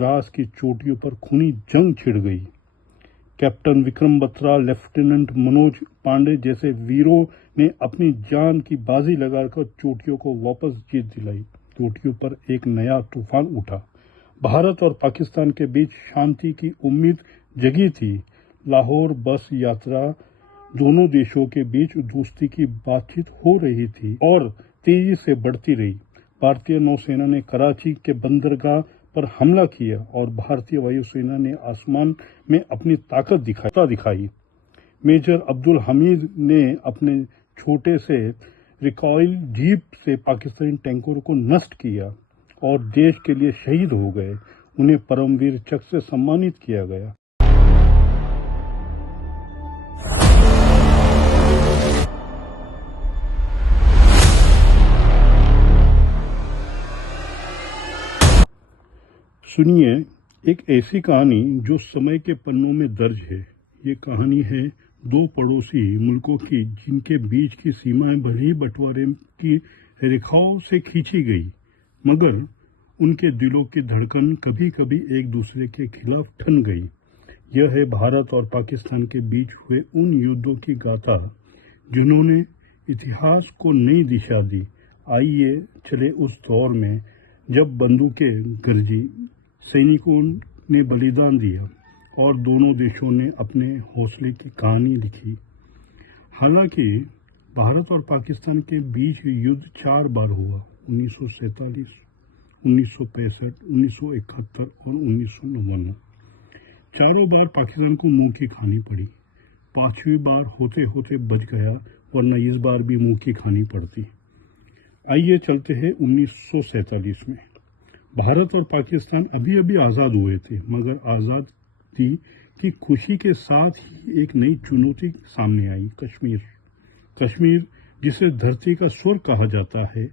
द्रास की चोटियों पर खूनी जंग छिड़ गई। कैप्टन विक्रम बत्रा, लेफ्टिनेंट मनोज पांडे जैसे वीरों ने अपनी जान की बाजी लगाकर चोटियों को वापस जीत दिलाई। चोटियों पर एक नया तूफान उठा। भारत और पाकिस्तान के बीच शांति की उम्मीद जगी थी। लाहौर बस यात्रा दोनों देशों के बीच दोस्ती की बातचीत हो रही थी और तेजी से बढ़ती रही। भारतीय नौसेना ने कराची के बंदरगाह पर हमला किया और भारतीय वायुसेना ने आसमान में अपनी ताकत दिखाई। मेजर अब्दुल हमीद ने अपने छोटे से रिकॉइल जीप से पाकिस्तानी टैंकरों को नष्ट किया और देश के लिए शहीद हो गए। उन्हें परमवीर चक्र से सम्मानित किया गया। सुनिए एक ऐसी कहानी जो समय के पन्नों में दर्ज है। ये कहानी है दो पड़ोसी मुल्कों की, जिनके बीच की सीमाएं भले ही बंटवारे की रेखाओं से खींची गई, मगर उनके दिलों की धड़कन कभी कभी एक दूसरे के खिलाफ ठन गई। यह है भारत और पाकिस्तान के बीच हुए उन युद्धों की गाथा जिन्होंने इतिहास को नई दिशा दी। आइए चले उस दौर में जब बंदूकें गरजी, सैनिकों ने बलिदान दिया और दोनों देशों ने अपने हौसले की कहानी लिखी। हालांकि भारत और पाकिस्तान के बीच युद्ध 4 बार हुआ, 1947, 1965, 1971 और 1999। चारों बार पाकिस्तान को मुंह की खानी पड़ी। 5वीं बार होते होते बच गया, वरना इस बार भी मुंह की खानी पड़ती। आइए चलते हैं 1947 में। भारत और पाकिस्तान अभी अभी आज़ाद हुए थे, मगर आज़ादी की खुशी के साथ ही एक नई चुनौती सामने आई। कश्मीर जिसे धरती का स्वर्ग कहा जाता है,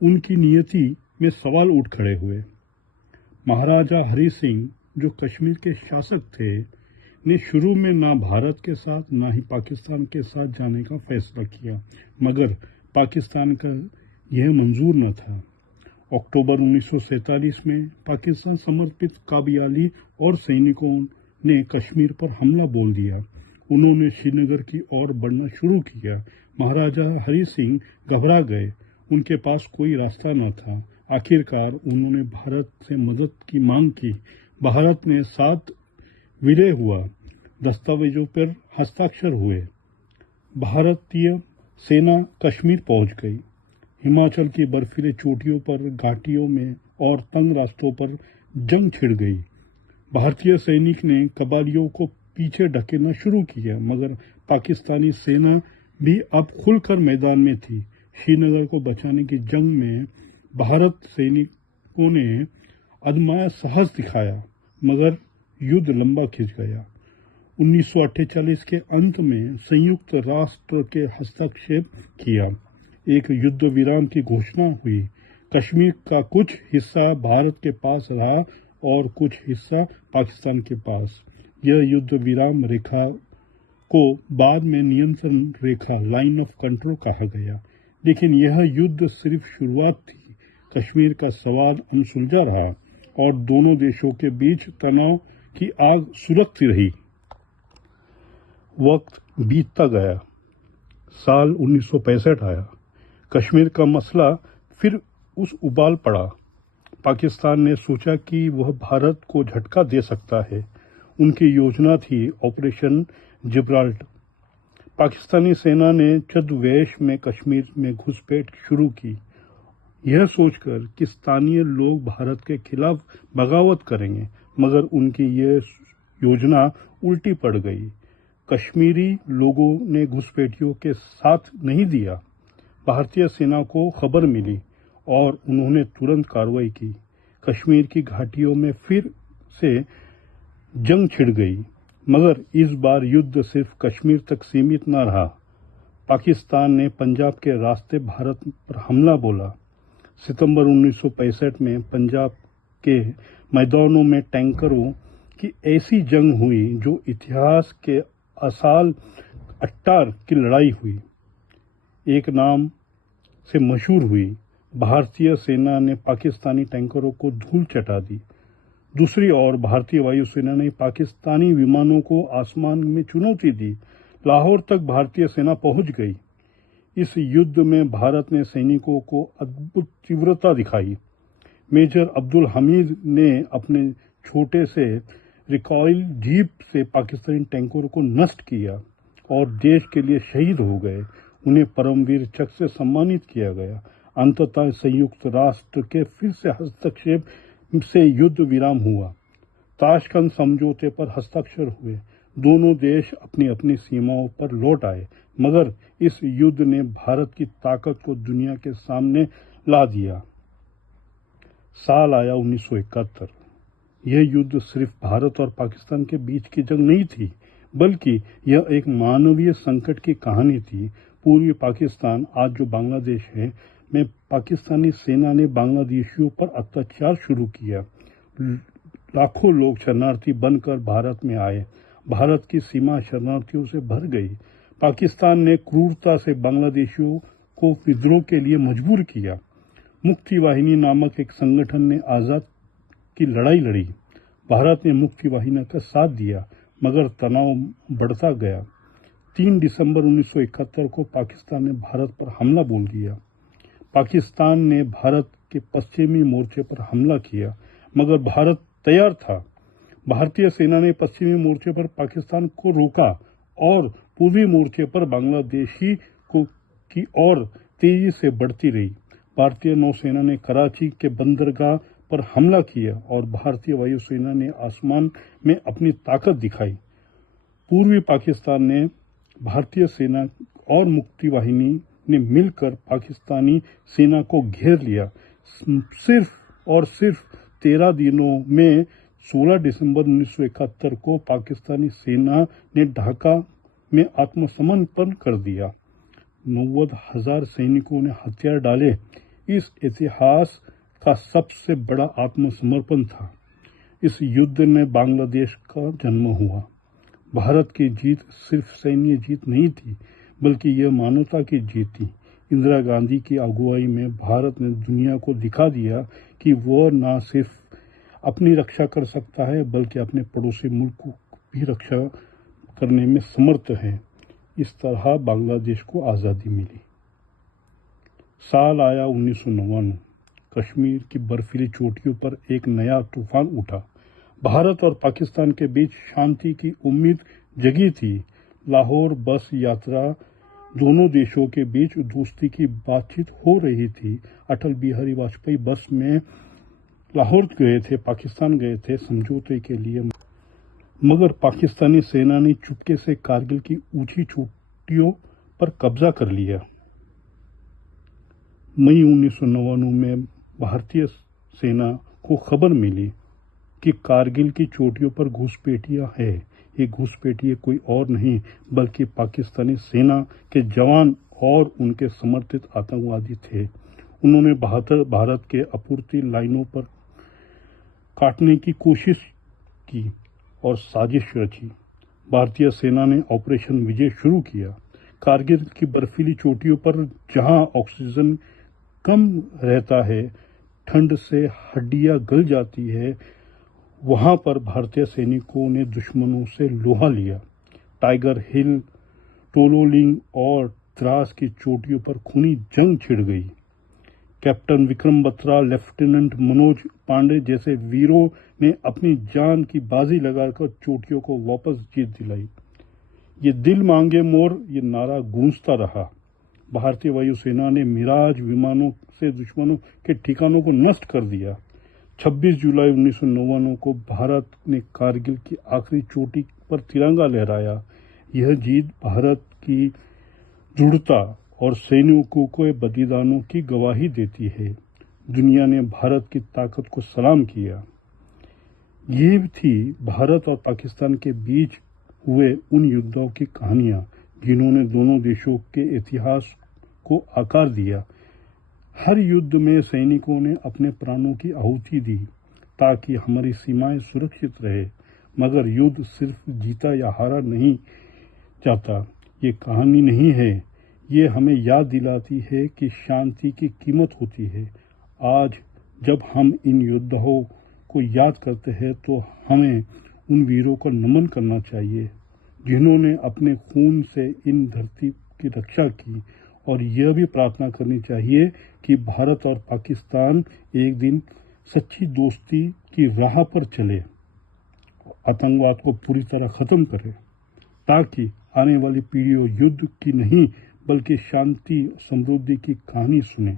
उनकी नियति में सवाल उठ खड़े हुए। महाराजा हरि सिंह, जो कश्मीर के शासक थे, ने शुरू में ना भारत के साथ ना ही पाकिस्तान के साथ जाने का फैसला किया, मगर पाकिस्तान का यह मंजूर न था। अक्टूबर 1947 में पाकिस्तान समर्पित काबियाली और सैनिकों ने कश्मीर पर हमला बोल दिया। उन्होंने श्रीनगर की ओर बढ़ना शुरू किया। महाराजा हरि सिंह घबरा गए, उनके पास कोई रास्ता न था। आखिरकार उन्होंने भारत से मदद की मांग की। भारत में 7 विलय हुआ, दस्तावेजों पर हस्ताक्षर हुए। भारतीय सेना कश्मीर पहुंच गई। हिमाचल की बर्फीली चोटियों पर, घाटियों में और तंग रास्तों पर जंग छिड़ गई। भारतीय सैनिक ने कबालियों को पीछे ढकेलना शुरू किया, मगर पाकिस्तानी सेना भी अब खुलकर मैदान में थी। श्रीनगर को बचाने की जंग में भारत सैनिकों ने अदम्य साहस दिखाया, मगर युद्ध लंबा खिंच गया। 1948 के अंत में संयुक्त राष्ट्र के हस्तक्षेप किया। एक युद्ध विराम की घोषणा हुई। कश्मीर का कुछ हिस्सा भारत के पास रहा और कुछ हिस्सा पाकिस्तान के पास। यह युद्ध विराम रेखा को बाद में नियंत्रण रेखा, लाइन ऑफ कंट्रोल कहा गया। लेकिन यह युद्ध सिर्फ शुरुआत थी। कश्मीर का सवाल अनसुलझा रहा और दोनों देशों के बीच तनाव की आग सुलगती रही। वक्त बीतता गया। साल 1965 आया। कश्मीर का मसला फिर उस उबाल पड़ा। पाकिस्तान ने सोचा कि वह भारत को झटका दे सकता है। उनकी योजना थी ऑपरेशन जिब्राल्टर। पाकिस्तानी सेना ने छद्मवेश में कश्मीर में घुसपैठ शुरू की यह सोचकर कि स्थानीय लोग भारत के खिलाफ बगावत करेंगे, मगर उनकी यह योजना उल्टी पड़ गई। कश्मीरी लोगों ने घुसपैठियों के साथ नहीं दिया। भारतीय सेना को खबर मिली और उन्होंने तुरंत कार्रवाई की। कश्मीर की घाटियों में फिर से जंग छिड़ गई, मगर इस बार युद्ध सिर्फ कश्मीर तक सीमित न रहा। पाकिस्तान ने पंजाब के रास्ते भारत पर हमला बोला। सितंबर 1965 में पंजाब के मैदानों में टैंकरों की ऐसी जंग हुई जो इतिहास के असाल अट्टार की लड़ाई हुई, एक नाम से मशहूर हुई। भारतीय सेना ने पाकिस्तानी टैंकरों को धूल चटा दी। दूसरी ओर भारतीय वायुसेना ने पाकिस्तानी विमानों को आसमान में चुनौती दी। लाहौर तक भारतीय सेना पहुंच गई। इस युद्ध में भारत ने सैनिकों को अद्भुत तीव्रता दिखाई। मेजर अब्दुल हमीद ने अपने छोटे से रिकॉइल जीप से पाकिस्तानी टैंकरों को नष्ट किया और देश के लिए शहीद हो गए। उन्हें परमवीर चक्र से सम्मानित किया गया। अंततः संयुक्त राष्ट्र के फिर से हस्तक्षेप से युद्ध विराम हुआ। ताशकंद समझौते पर हस्ताक्षर हुए। दोनों देश अपनी अपनी सीमाओं पर लौट आए, मगर इस युद्ध ने भारत की ताकत को दुनिया के सामने ला दिया। साल आया 1971। यह युद्ध सिर्फ भारत और पाकिस्तान के बीच की जंग नहीं थी, बल्कि यह एक मानवीय संकट की कहानी थी। पूर्वी पाकिस्तान, आज जो बांग्लादेश है, में पाकिस्तानी सेना ने बांग्लादेशियों पर अत्याचार शुरू किया। लाखों लोग शरणार्थी बनकर भारत में आए। भारत की सीमा शरणार्थियों से भर गई। पाकिस्तान ने क्रूरता से बांग्लादेशियों को विद्रोह के लिए मजबूर किया। मुक्ति वाहिनी नामक एक संगठन ने आज़ाद की लड़ाई लड़ी। भारत ने मुक्ति वाहिनी का साथ दिया, मगर तनाव बढ़ता गया। 3 दिसंबर 1971 को पाकिस्तान ने भारत पर हमला बोल दिया। पाकिस्तान ने भारत के पश्चिमी मोर्चे पर हमला किया, मगर भारत तैयार था। भारतीय सेना ने पश्चिमी मोर्चे पर पाकिस्तान को रोका और पूर्वी मोर्चे पर बांग्लादेशी की ओर तेजी से बढ़ती रही। भारतीय नौसेना ने कराची के बंदरगाह पर हमला किया और भारतीय वायुसेना ने आसमान में अपनी ताकत दिखाई। पूर्वी पाकिस्तान ने भारतीय सेना और मुक्ति वाहिनी ने मिलकर पाकिस्तानी सेना को घेर लिया। सिर्फ और सिर्फ 13 दिनों में 16 दिसंबर 1971 को पाकिस्तानी सेना ने ढाका में आत्मसमर्पण कर दिया। 90,000 सैनिकों ने हथियार डाले। इस इतिहास का सबसे बड़ा आत्मसमर्पण था। इस युद्ध में बांग्लादेश का जन्म हुआ। भारत की जीत सिर्फ सैन्य जीत नहीं थी, बल्कि यह मानवता की जीत थी। इंदिरा गांधी की अगुवाई में भारत ने दुनिया को दिखा दिया कि वह न सिर्फ अपनी रक्षा कर सकता है, बल्कि अपने पड़ोसी मुल्क को भी रक्षा करने में समर्थ है। इस तरह बांग्लादेश को आज़ादी मिली। साल आया 1999। कश्मीर की बर्फीली चोटियों पर एक नया तूफान उठा। भारत और पाकिस्तान के बीच शांति की उम्मीद जगी थी। लाहौर बस यात्रा, दोनों देशों के बीच दोस्ती की बातचीत हो रही थी। अटल बिहारी वाजपेयी बस में लाहौर गए थे, पाकिस्तान गए थे समझौते के लिए, मगर पाकिस्तानी सेना ने चुपके से कारगिल की ऊंची चोटियों पर कब्जा कर लिया। मई 1999 में भारतीय सेना को खबर मिली कि कारगिल की चोटियों पर घुसपैठियां हैं। ये घुसपैठिए कोई और नहीं, बल्कि पाकिस्तानी सेना के जवान और उनके समर्थित आतंकवादी थे। उन्होंने भारत के आपूर्ति लाइनों पर काटने की कोशिश की और साजिश रची। भारतीय सेना ने ऑपरेशन विजय शुरू किया। कारगिल की बर्फीली चोटियों पर जहां ऑक्सीजन कम रहता है, ठंड से हड्डियां गल जाती है, वहां पर भारतीय सैनिकों ने दुश्मनों से लोहा लिया। टाइगर हिल, टोलोलिंग और द्रास की चोटियों पर खूनी जंग छिड़ गई। कैप्टन विक्रम बत्रा, लेफ्टिनेंट मनोज पांडे जैसे वीरों ने अपनी जान की बाजी लगाकर चोटियों को वापस जीत दिलाई। ये दिल मांगे मोर, ये नारा गूंजता रहा। भारतीय वायुसेना ने मिराज विमानों से दुश्मनों के ठिकानों को नष्ट कर दिया। 26 जुलाई 1999 को भारत ने कारगिल की आखिरी चोटी पर तिरंगा लहराया। यह जीत भारत की दृढ़ता और सैनिकों के बलिदानों की गवाही देती है। दुनिया ने भारत की ताकत को सलाम किया। ये थी भारत और पाकिस्तान के बीच हुए उन युद्धों की कहानियां जिन्होंने दोनों देशों के इतिहास को आकार दिया। हर युद्ध में सैनिकों ने अपने प्राणों की आहुति दी ताकि हमारी सीमाएं सुरक्षित रहे। मगर युद्ध सिर्फ जीता या हारा नहीं जाता। ये कहानी नहीं है। ये हमें याद दिलाती है कि शांति की कीमत होती है। आज जब हम इन योद्धाओं को याद करते हैं तो हमें उन वीरों को नमन करना चाहिए जिन्होंने अपने खून से इन धरती की रक्षा की, और यह भी प्रार्थना करनी चाहिए कि भारत और पाकिस्तान एक दिन सच्ची दोस्ती की राह पर चले, आतंकवाद को पूरी तरह खत्म करे, ताकि आने वाली पीढ़ियों युद्ध की नहीं बल्कि शांति समृद्धि की कहानी सुने।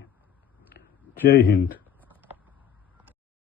जय हिंद।